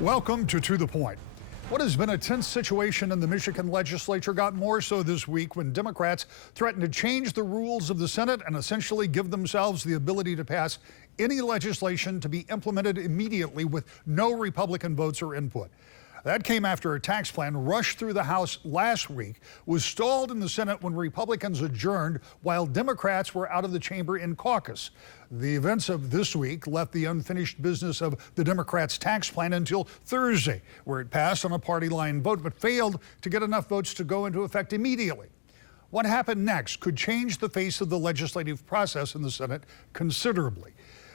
Welcome to the Point. What has been a tense situation in the Michigan legislature got more so this week when Democrats threatened to change the rules of the Senate and essentially give themselves the ability to pass any legislation to be implemented immediately with no Republican votes or input. That came after a tax plan rushed through the House last week, was stalled in the Senate when Republicans adjourned while Democrats were out of the chamber in caucus. The events of this week left the unfinished business of the Democrats' tax plan until Thursday, where it passed on a party line vote but failed to get enough votes to go into effect immediately. What happened next could change the face of the legislative process in the Senate considerably.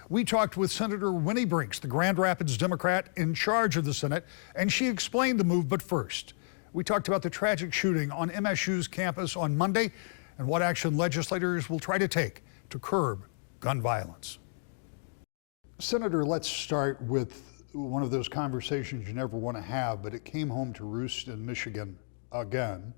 We talked with Senator Winnie Brinks, the Grand Rapids Democrat in charge of the Senate, and she explained the move. But first, we talked about the tragic shooting on MSU's campus on Monday and what action legislators will try to take to curb gun violence. Senator, let's start with one of those conversations you never want to have, but it came home to roost in Michigan again.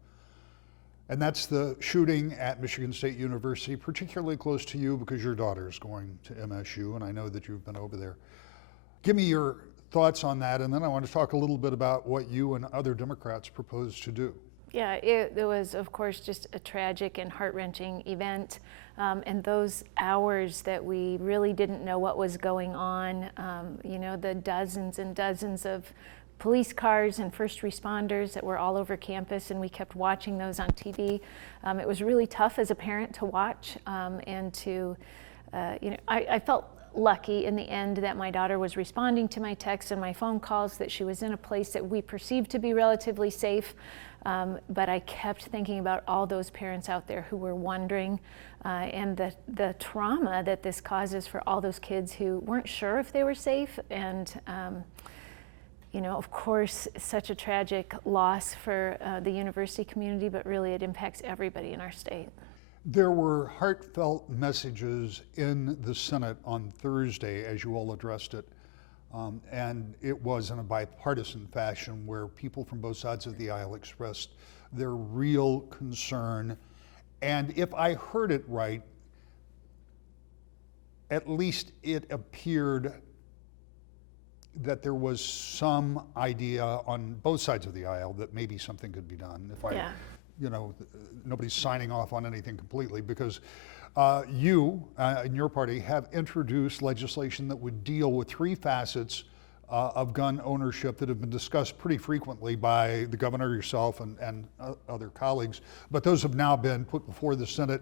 And that's the shooting at Michigan State University, particularly close to you because your daughter is going to MSU, and I know that you've been over there. Give me your thoughts on that, and then I want to talk a little bit about what you and other Democrats propose to do. Yeah, it was, of course, just a tragic and heart-wrenching event. And those hours that we really didn't know what was going on, the dozens and dozens of police cars and first responders that were all over campus, and we kept watching those on TV. It was really tough as a parent to watch and to, I felt lucky in the end that my daughter was responding to my texts and my phone calls, that she was in a place that we perceived to be relatively safe. But I kept thinking about all those parents out there who were wondering and the trauma that this causes for all those kids who weren't sure if they were safe. And of course, such a tragic loss for the university community, but really it impacts everybody in our state. There were heartfelt messages in the Senate on Thursday as you all addressed it. And it was in a bipartisan fashion where people from both sides of the aisle expressed their real concern. And if I heard it right, at least it appeared that there was some idea on both sides of the aisle that maybe something could be done. Nobody's signing off on anything completely because you and your party have introduced legislation that would deal with three facets of gun ownership that have been discussed pretty frequently by the governor, yourself, and other colleagues. But those have now been put before the Senate,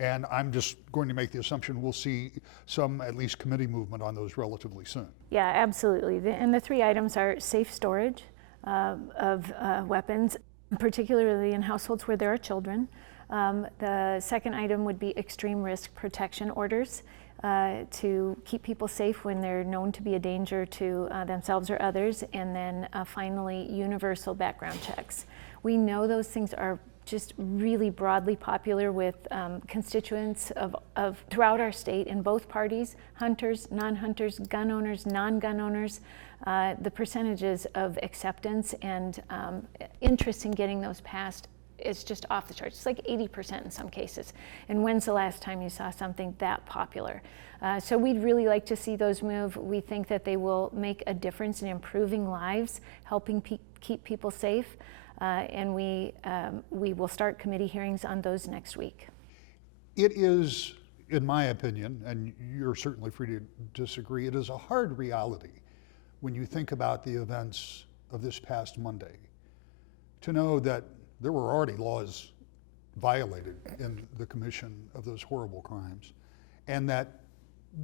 and I'm just going to make the assumption we'll see some, at least, committee movement on those relatively soon. Yeah, absolutely. And the three items are safe storage of weapons, particularly in households where there are children. The second item would be extreme risk protection orders to keep people safe when they're known to be a danger to themselves or others. And then finally, universal background checks. We know those things are just really broadly popular with constituents of throughout our state in both parties, hunters, non-hunters, gun owners, non-gun owners. The percentages of acceptance and interest in getting those passed is just off the charts. It's like 80% in some cases. And when's the last time you saw something that popular? So we'd really like to see those move. We think that they will make a difference in improving lives, helping keep people safe. And we will start committee hearings on those next week. It is, in my opinion, and you're certainly free to disagree, it is a hard reality when you think about the events of this past Monday to know that there were already laws violated in the commission of those horrible crimes, and that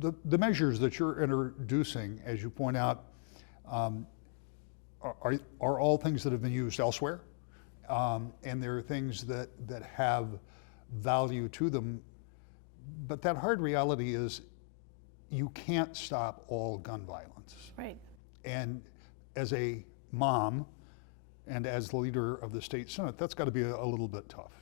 the measures that you're introducing, as you point out, are all things that have been used elsewhere, and there are things that have value to them. But that hard reality is you can't stop all gun violence. Right. And as a mom and as the leader of the state Senate, that's got to be a little bit tough.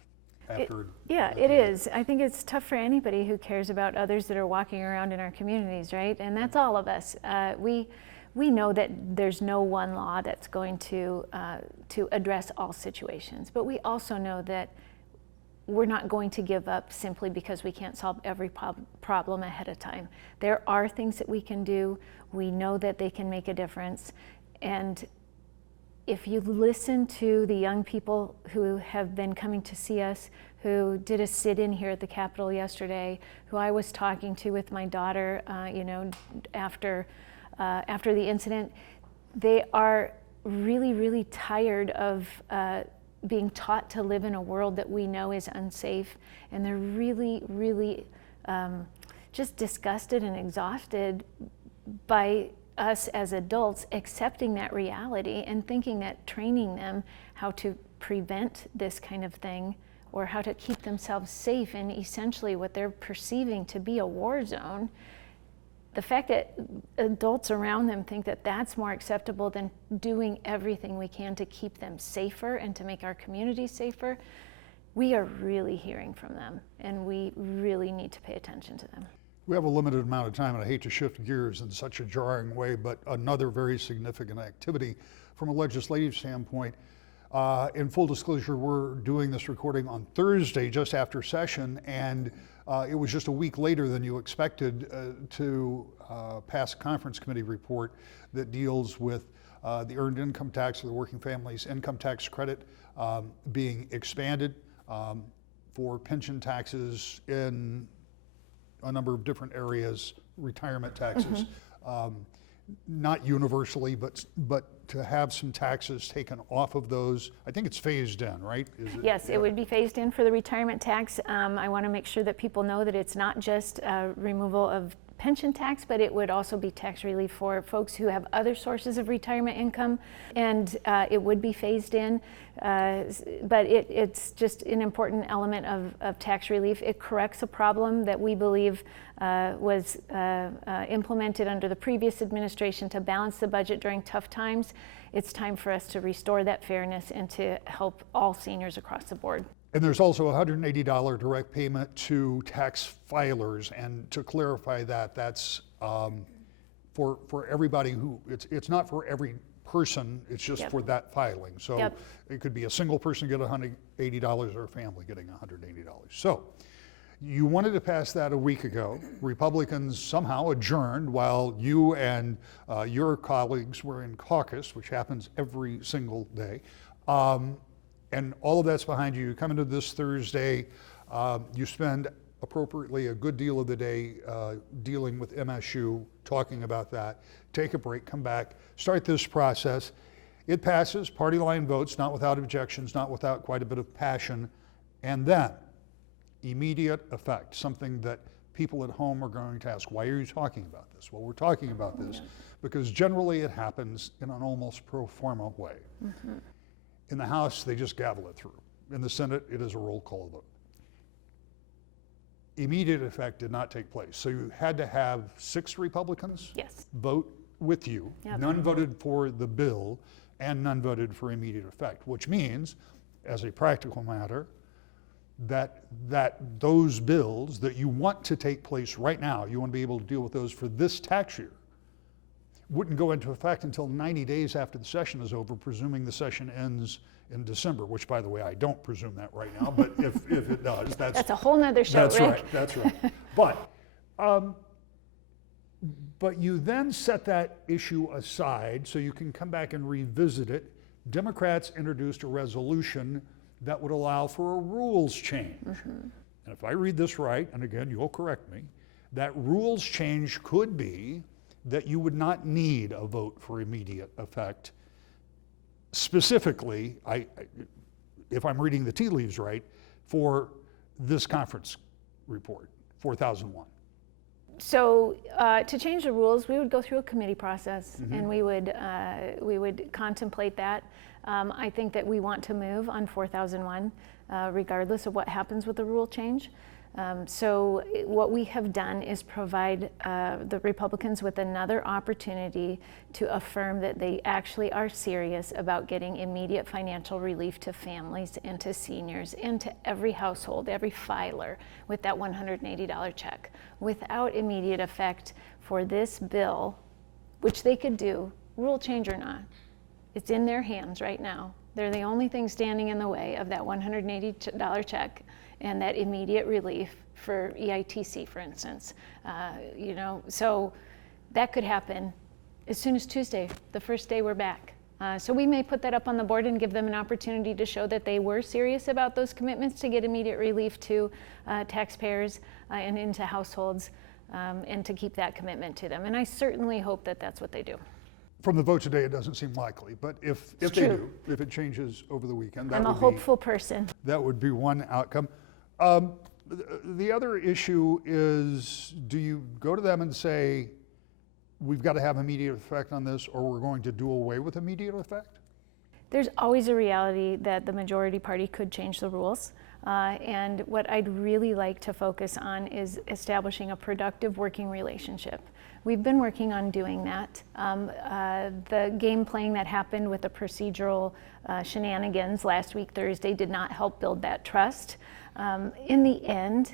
It is. I think it's tough for anybody who cares about others that are walking around in our communities, right? And that's all of us. We know that there's no one law that's going to address all situations, but we also know that we're not going to give up simply because we can't solve every problem ahead of time. There are things that we can do. We know that they can make a difference. And if you listen to the young people who have been coming to see us, who did a sit-in here at the Capitol yesterday, who I was talking to with my daughter, after the incident, they are really, really tired of being taught to live in a world that we know is unsafe, and they're really, really just disgusted and exhausted by us as adults accepting that reality and thinking that training them how to prevent this kind of thing or how to keep themselves safe in essentially what they're perceiving to be a war zone, the fact that adults around them think that that's more acceptable than doing everything we can to keep them safer and to make our community safer, we are really hearing from them, and we really need to pay attention to them. We have a limited amount of time, and I hate to shift gears in such a jarring way, but another very significant activity from a legislative standpoint. In full disclosure, we're doing this recording on Thursday, just after session, and it was just a week later than you expected to pass a conference committee report that deals with the earned income tax or the working families income tax credit being expanded for pension taxes in a number of different areas, retirement taxes, not universally, but to have some taxes taken off of those. I think it's phased in, right? Yes, it would be phased in for the retirement tax. I want to make sure that people know that it's not just removal of pension tax, but it would also be tax relief for folks who have other sources of retirement income, and it would be phased in. But it's just an important element of tax relief. It corrects a problem that we believe was implemented under the previous administration to balance the budget during tough times. It's time for us to restore that fairness and to help all seniors across the board. And there's also a $180 direct payment to tax filers, and to clarify that, that's for everybody who, it's not for every person, it's just for that filing. So it could be a single person get $180 or a family getting $180. So you wanted to pass that a week ago. Republicans somehow adjourned while you and your colleagues were in caucus, which happens every single day. And all of that's behind you. You come into this Thursday, you spend appropriately a good deal of the day dealing with MSU, talking about that, take a break, come back, start this process. It passes, party line votes, not without objections, not without quite a bit of passion, and then immediate effect, something that people at home are going to ask, why are you talking about this? Well, we're talking about this because generally it happens in an almost pro forma way. In the House, they just gavel it through. In the Senate, it is a roll call vote. Immediate effect did not take place. So you had to have 6 Republicans vote with you. None voted for the bill, and none voted for immediate effect, which means, as a practical matter, that those bills that you want to take place right now, you want to be able to deal with those for this tax year, wouldn't go into effect until 90 days after the session is over, presuming the session ends in December, which, by the way, I don't presume that right now, but if it does, that's a whole nother show, that's Rick. Right, that's right. But you then set that issue aside so you can come back and revisit it. Democrats introduced a resolution that would allow for a rules change. And if I read this right, and again, you'll correct me, that rules change could be that you would not need a vote for immediate effect. Specifically, if I'm reading the tea leaves right, for this conference report, 4001. So to change the rules, we would go through a committee process, and we would contemplate that. I think that we want to move on 4001, regardless of what happens with the rule change. So what we have done is provide the Republicans with another opportunity to affirm that they actually are serious about getting immediate financial relief to families and to seniors and to every household, every filer with that $180 check without immediate effect for this bill, which they could do, rule change or not. It's in their hands right now. They're the only thing standing in the way of that $180 check and that immediate relief for EITC, for instance. So that could happen As soon as Tuesday, the first day we're back. So we may put that up on the board and give them an opportunity to show that they were serious about those commitments to get immediate relief to taxpayers and into households, and to keep that commitment to them. And I certainly hope that that's what they do. From the vote today, it doesn't seem likely, but if they do, if it changes over the weekend, I'm a hopeful person. That would be one outcome. The other issue is, do you go to them and say, we've got to have immediate effect on this, or we're going to do away with immediate effect? There's always a reality that the majority party could change the rules. And what I'd really like to focus on is establishing a productive working relationship. We've been working on doing that. The game playing that happened with the procedural shenanigans last week, Thursday, did not help build that trust. In the end,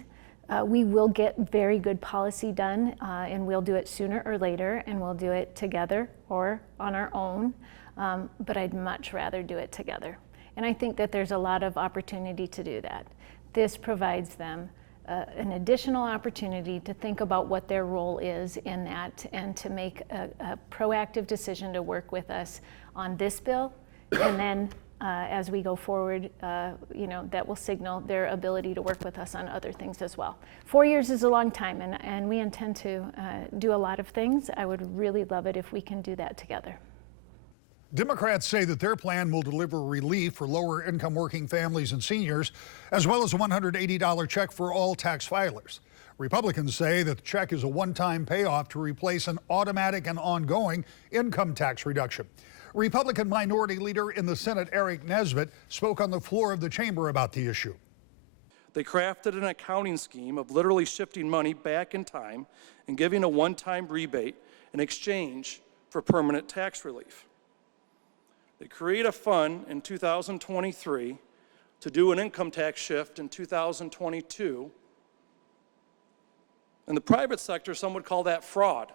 we will get very good policy done, and we'll do it sooner or later, and we'll do it together or on our own. But I'd much rather do it together. And I think that there's a lot of opportunity to do that. This provides them an additional opportunity to think about what their role is in that, and to make a proactive decision to work with us on this bill. And then as we go forward, that will signal their ability to work with us on other things as well. 4 years is a long time, and we intend to do a lot of things. I would really love it if we can do that together. Democrats say that their plan will deliver relief for lower-income working families and seniors, as well as a $180 check for all tax filers. Republicans say that the check is a one-time payoff to replace an automatic and ongoing income tax reduction. Republican Minority Leader in the Senate, Eric Nesbitt, spoke on the floor of the chamber about the issue. They crafted an accounting scheme of literally shifting money back in time and giving a one-time rebate in exchange for permanent tax relief. They create a fund in 2023 to do an income tax shift in 2022. In the private sector, some would call that fraud.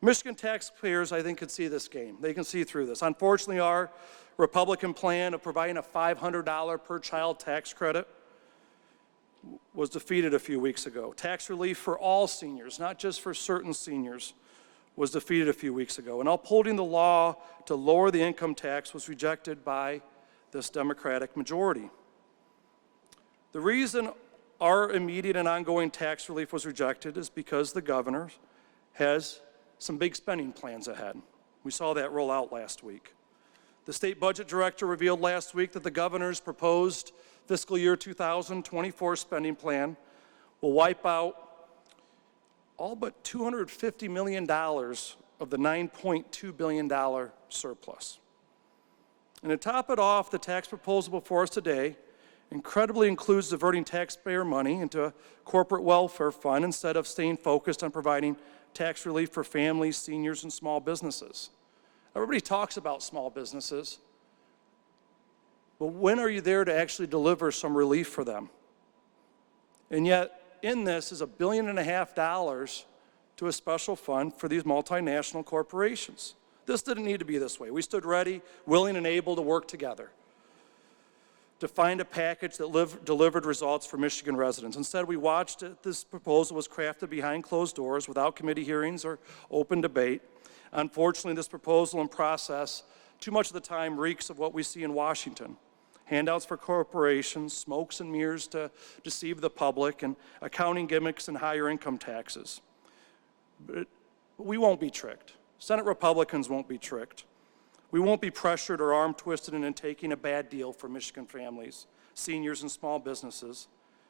Michigan taxpayers, I think, can see this game. They can see through this. Unfortunately, our Republican plan of providing a $500 per child tax credit was defeated a few weeks ago. Tax relief for all seniors, not just for certain seniors, was defeated a few weeks ago. And upholding the law to lower the income tax was rejected by this Democratic majority. The reason our immediate and ongoing tax relief was rejected is because the governor has some big spending plans ahead. We saw that roll out last week. The state budget director revealed last week that the governor's proposed fiscal year 2024 spending plan will wipe out all but $250 million of the $9.2 billion surplus. And to top it off, the tax proposal before us today incredibly includes diverting taxpayer money into a corporate welfare fund instead of staying focused on providing tax relief for families, seniors, and small businesses. Everybody talks about small businesses, but when are you there to actually deliver some relief for them? And yet, in this is $1.5 billion to a special fund for these multinational corporations. This didn't need to be this way. We stood ready, willing, and able to work together to find a package that delivered results for Michigan residents. Instead, we watched this proposal was crafted behind closed doors without committee hearings or open debate. Unfortunately, this proposal and process, too much of the time, reeks of what we see in Washington. Handouts for corporations, smokes and mirrors to deceive the public, and accounting gimmicks and higher income taxes. But we won't be tricked. Senate Republicans won't be tricked. We won't be pressured or arm twisted into taking a bad deal for Michigan families, seniors, and small businesses.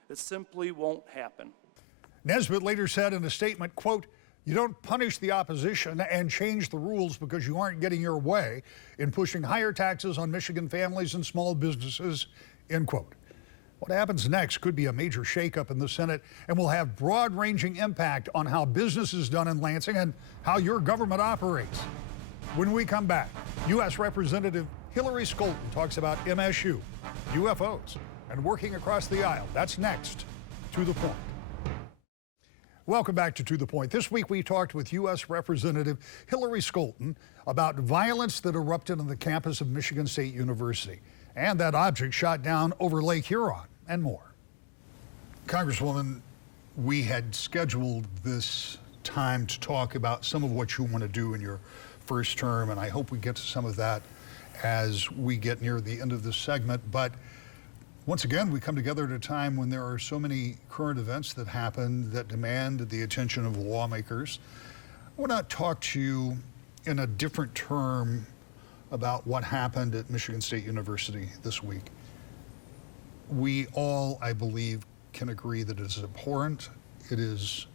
It simply won't happen. Nesbitt later said in a statement, quote, "You don't punish the opposition and change the rules because you aren't getting your way in pushing higher taxes on Michigan families and small businesses," end quote. What happens next could be a major shakeup in the Senate and will have broad-ranging impact on how business is done in Lansing and how your government operates. When we come back, U.S. Representative Hillary Skolton talks about MSU, UFOs, and working across the aisle. That's next. To the Point. Welcome back to The Point. This week we talked with U.S. Representative Hillary Skolton about violence that erupted on the campus of Michigan State University and that object shot down over Lake Huron and more. Congresswoman, we had scheduled this time to talk about some of what you want to do in your first term, and I hope we get to some of that as we get near the end of this segment. But once again, we come together at a time when there are so many current events that happen that demand the attention of lawmakers. I want to talk to you in a different term about what happened at Michigan State University this week. We all, I believe, can agree that it is abhorrent. It is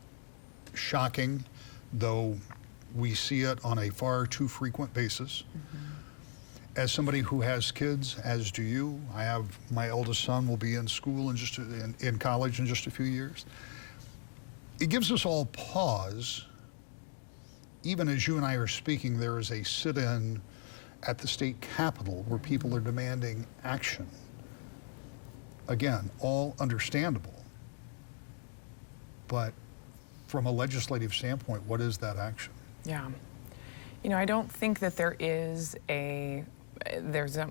shocking, though we see it on a far too frequent basis. As somebody who has kids, as do you, I have my eldest son will be in school in college in just a few years. It gives us all pause. Even as you and I are speaking, there is a sit-in at the state capitol where people are demanding action. Again, all understandable. But from a legislative standpoint, what is that action? Yeah. You know, I don't think that there's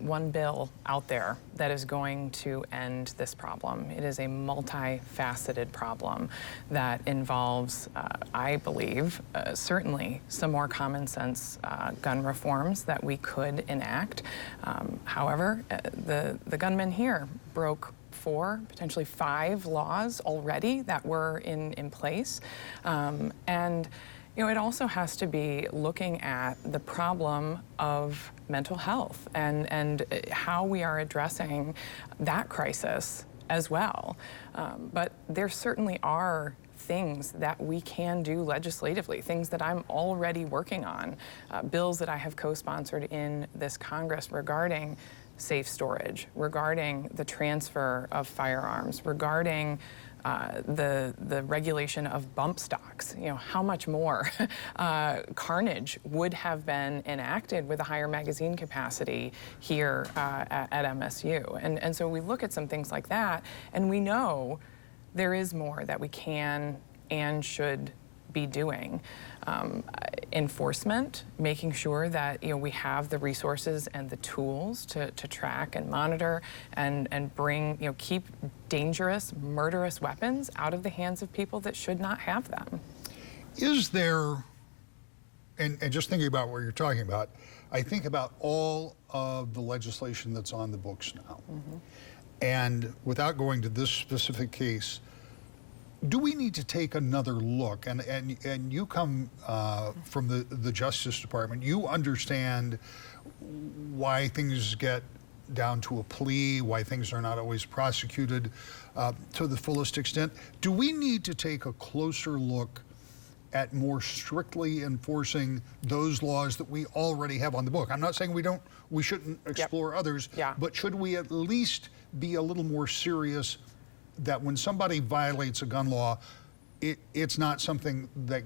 one bill out there that is going to end this problem. It is a multifaceted problem that involves, I believe, certainly some more common sense gun reforms that we could enact. However, the gunmen here broke 4, potentially 5 laws already that were in place. And you know, it also has to be looking at the problem of mental health and how we are addressing that crisis as well. But there certainly are things that we can do legislatively, things that I'm already working on, bills that I have co-sponsored in this Congress regarding safe storage, regarding the transfer of firearms, regarding the regulation of bump stocks. You know, how much more carnage would have been enacted with a higher magazine capacity here at MSU. And so we look at some things like that, and we know there is more that we can and should be doing. Enforcement, making sure that we have the resources and the tools to track and monitor and bring, keep dangerous, murderous weapons out of the hands of people that should not have them. Is there, and just thinking about what you're talking about, I think about all of the legislation that's on the books now. And without going to this specific case, do we need to take another look? And you come from the Justice Department. You understand why things get down to a plea, why things are not always prosecuted to the fullest extent. Do we need to take a closer look at more strictly enforcing those laws that we already have on the book? I'm not saying we shouldn't explore others, but should we at least be a little more serious that when somebody violates a gun law, it's not something that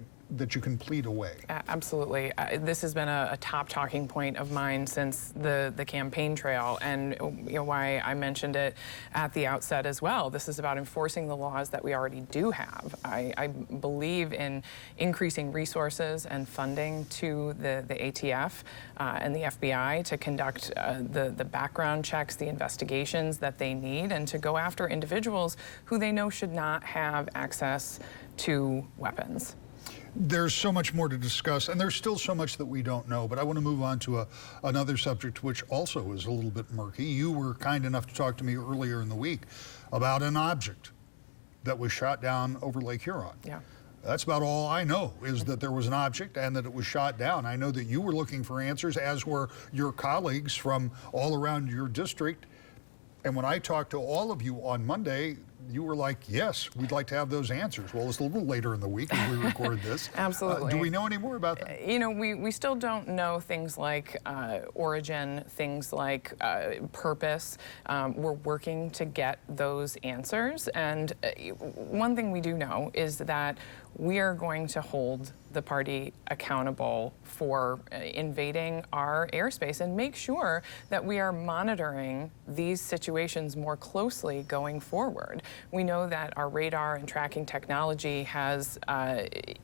you can plead away? Absolutely. This has been a top talking point of mine since the campaign trail, and why I mentioned it at the outset as well. This is about enforcing the laws that we already do have. I believe in increasing resources and funding to the ATF and the FBI to conduct the background checks, the investigations that they need, and to go after individuals who they know should not have access to weapons. There's so much more to discuss, and there's still so much that we don't know, but I want to move on to another subject which also is a little bit murky. You were kind enough to talk to me earlier in the week about an object that was shot down over Lake Huron. Yeah. That's about all I know, is that there was an object and that it was shot down. I know that you were looking for answers, as were your colleagues from all around your district. And when I talked to all of you on Monday, you were like, yes, we'd like to have those answers. Well, it's a little later in the week as we record this. Absolutely. Do we know any more about that? We still don't know things like origin, things like purpose. We're working to get those answers. And one thing we do know is that we are going to hold the party accountable for invading our airspace and make sure that we are monitoring these situations more closely going forward. We know that our radar and tracking technology has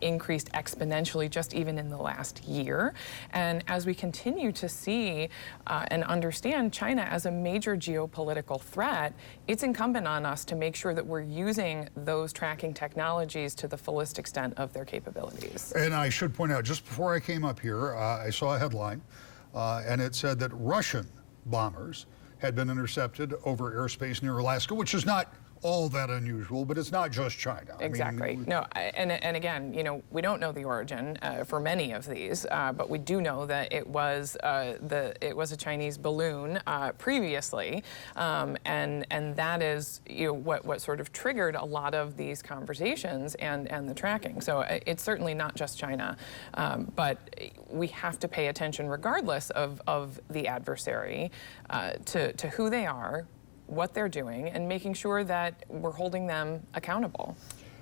increased exponentially just even in the last year. And as we continue to see and understand China as a major geopolitical threat, it's incumbent on us to make sure that we're using those tracking technologies to the fullest extent of their capabilities. And I should point out, just before I came up here, I saw a headline, and it said that Russian bombers had been intercepted over airspace near Alaska, which is not all that unusual, but it's not just China. Exactly. And again, we don't know the origin for many of these, but we do know that it was a Chinese balloon previously, and that is what sort of triggered a lot of these conversations and the tracking. So it's certainly not just China, but we have to pay attention regardless of the adversary to who they are, what they're doing, and making sure that we're holding them accountable.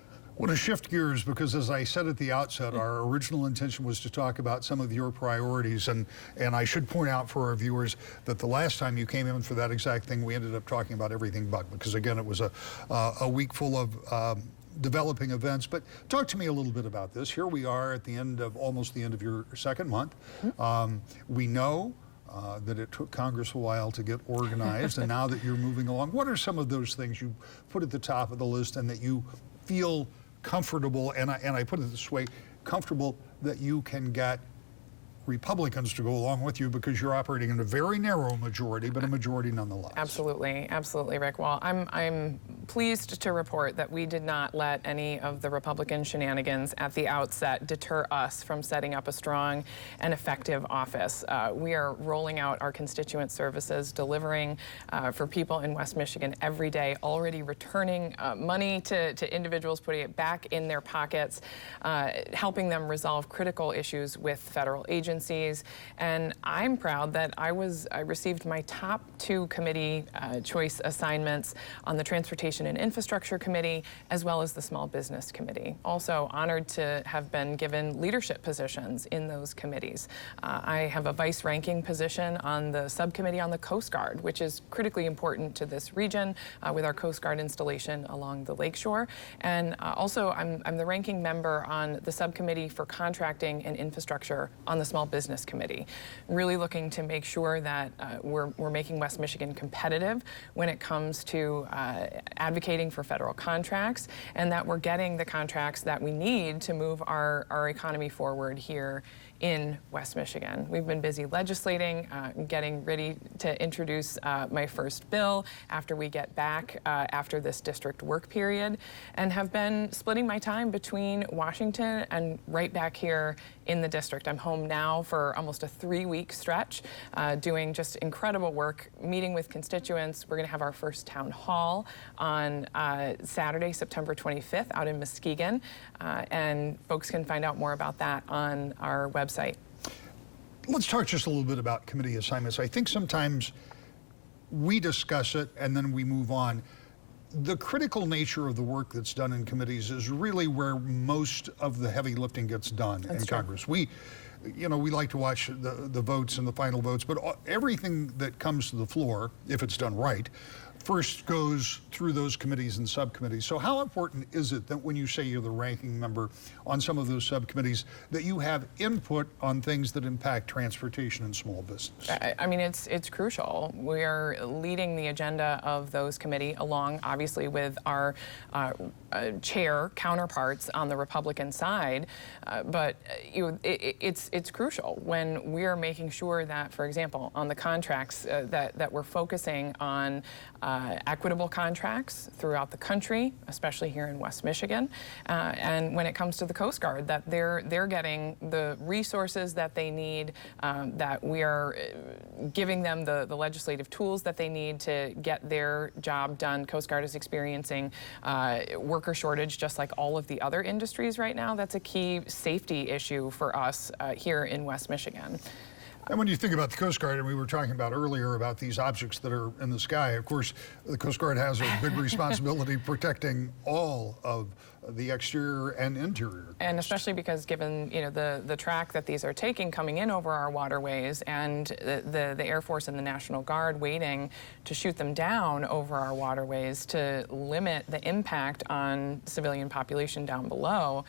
I want to shift gears because, as I said at the outset, our original intention was to talk about some of your priorities, and I should point out for our viewers that the last time you came in for that exact thing, we ended up talking about everything but, because again, it was a week full of developing events. But talk to me a little bit about this. Here we are at the end of, almost the end of your second month. We know that it took Congress a while to get organized, and now that you're moving along, what are some of those things you put at the top of the list and that you feel comfortable, and I put it this way, comfortable that you can get Republicans to go along with you because you're operating in a very narrow majority, but a majority nonetheless? Absolutely, Rick. Well, I'm pleased to report that we did not let any of the Republican shenanigans at the outset deter us from setting up a strong and effective office. We are rolling out our constituent services, delivering for people in West Michigan every day, already returning money to individuals, putting it back in their pockets, helping them resolve critical issues with federal agencies. And I'm proud that I received my top 2 committee choice assignments on the Transportation and Infrastructure Committee, as well as the Small Business Committee. Also honored to have been given leadership positions in those committees. I have a vice-ranking position on the subcommittee on the Coast Guard, which is critically important to this region with our Coast Guard installation along the lakeshore. And also, I'm the ranking member on the subcommittee for contracting and infrastructure on the Small Business Committee, really looking to make sure that we're making West Michigan competitive when it comes to advocating for federal contracts, and that we're getting the contracts that we need to move our economy forward here in West Michigan. We've been busy legislating, getting ready to introduce my first bill after we get back after this district work period, and have been splitting my time between Washington and right back here in the district. I'm home now for almost a 3-week stretch, doing just incredible work, meeting with constituents. We're gonna have our first town hall on Saturday, September 25th out in Muskegon, and folks can find out more about that on our website. Let's talk just a little bit about committee assignments. I think sometimes we discuss it and then we move on. The critical nature of the work that's done in committees is really where most of the heavy lifting gets done in Congress. We like to watch the votes and the final votes, but everything that comes to the floor, if it's done right, first goes through those committees and subcommittees. So how important is it that when you say you're the ranking member on some of those subcommittees, that you have input on things that impact transportation and small business? I mean, it's crucial. We are leading the agenda of those committee along, obviously, with our chair counterparts on the Republican side, but it's crucial when we're making sure that, for example, on the contracts that we're focusing on equitable contracts throughout the country, especially here in West Michigan, and when it comes to the Coast Guard, that they're getting the resources that they need, that we are giving them the legislative tools that they need to get their job done. Coast Guard is experiencing worker shortage just like all of the other industries right now. That's a key safety issue for us here in West Michigan. And when you think about the Coast Guard, and we were talking about earlier about these objects that are in the sky, of course, the Coast Guard has a big responsibility protecting all of the exterior and interior coast. And especially because given the track that these are taking coming in over our waterways, and the Air Force and the National Guard waiting to shoot them down over our waterways to limit the impact on civilian population down below,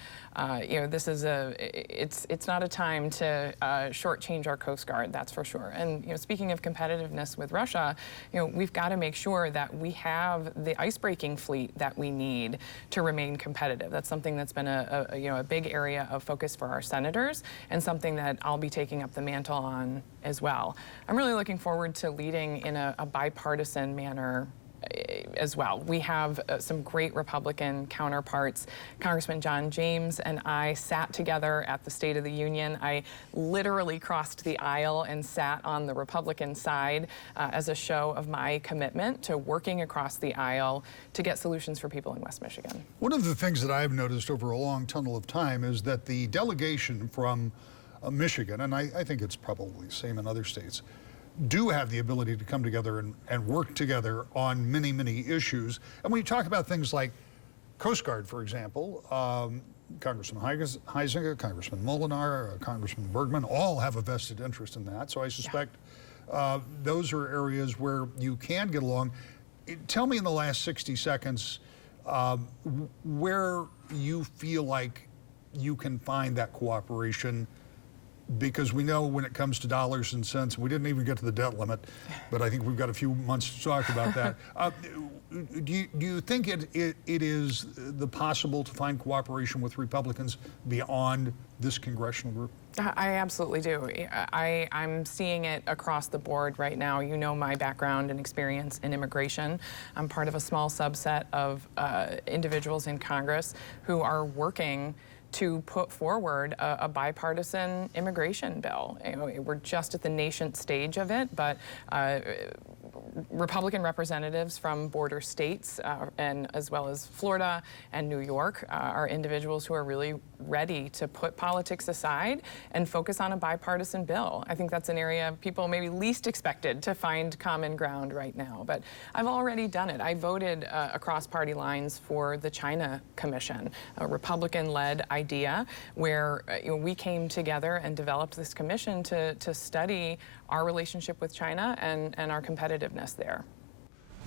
this is it's not a time to shortchange our Coast Guard, that's for sure. And speaking of competitiveness with Russia, we've got to make sure that we have the icebreaking fleet that we need to remain competitive competitive. That's something that's been a big area of focus for our senators, and something that I'll be taking up the mantle on as well. I'm really looking forward to leading in a bipartisan manner as well. We have some great Republican counterparts. Congressman John James and I sat together at the State of the Union. I literally crossed the aisle and sat on the Republican side as a show of my commitment to working across the aisle to get solutions for people in West Michigan. One of the things that I've noticed over a long tunnel of time is that the delegation from Michigan, and I think it's probably the same in other states, do have the ability to come together and work together on many, many issues. And when you talk about things like Coast Guard, for example, Congressman Heisinger, Congressman Molinar, Congressman Bergman, all have a vested interest in that. So I suspect those are areas where you can get along. Tell me in the last 60 seconds where you feel like you can find that cooperation, because we know when it comes to dollars and cents, we didn't even get to the debt limit, but I think we've got a few months to talk about that. Do you think it is possible to find cooperation with Republicans beyond this congressional group? I absolutely do. I'm seeing it across the board right now. You know my background and experience in immigration. I'm part of a small subset of individuals in Congress who are working to put forward a bipartisan immigration bill. You know, we're just at the nascent stage of it, but Republican representatives from border states and as well as Florida and New York are individuals who are really ready to put politics aside and focus on a bipartisan bill. I think that's an area people maybe least expected to find common ground right now, but I've already done it. I voted across party lines for the China Commission, a Republican-led idea where we came together and developed this commission to study our relationship with China and our competitiveness there.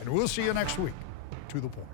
And we'll see you next week. To the point.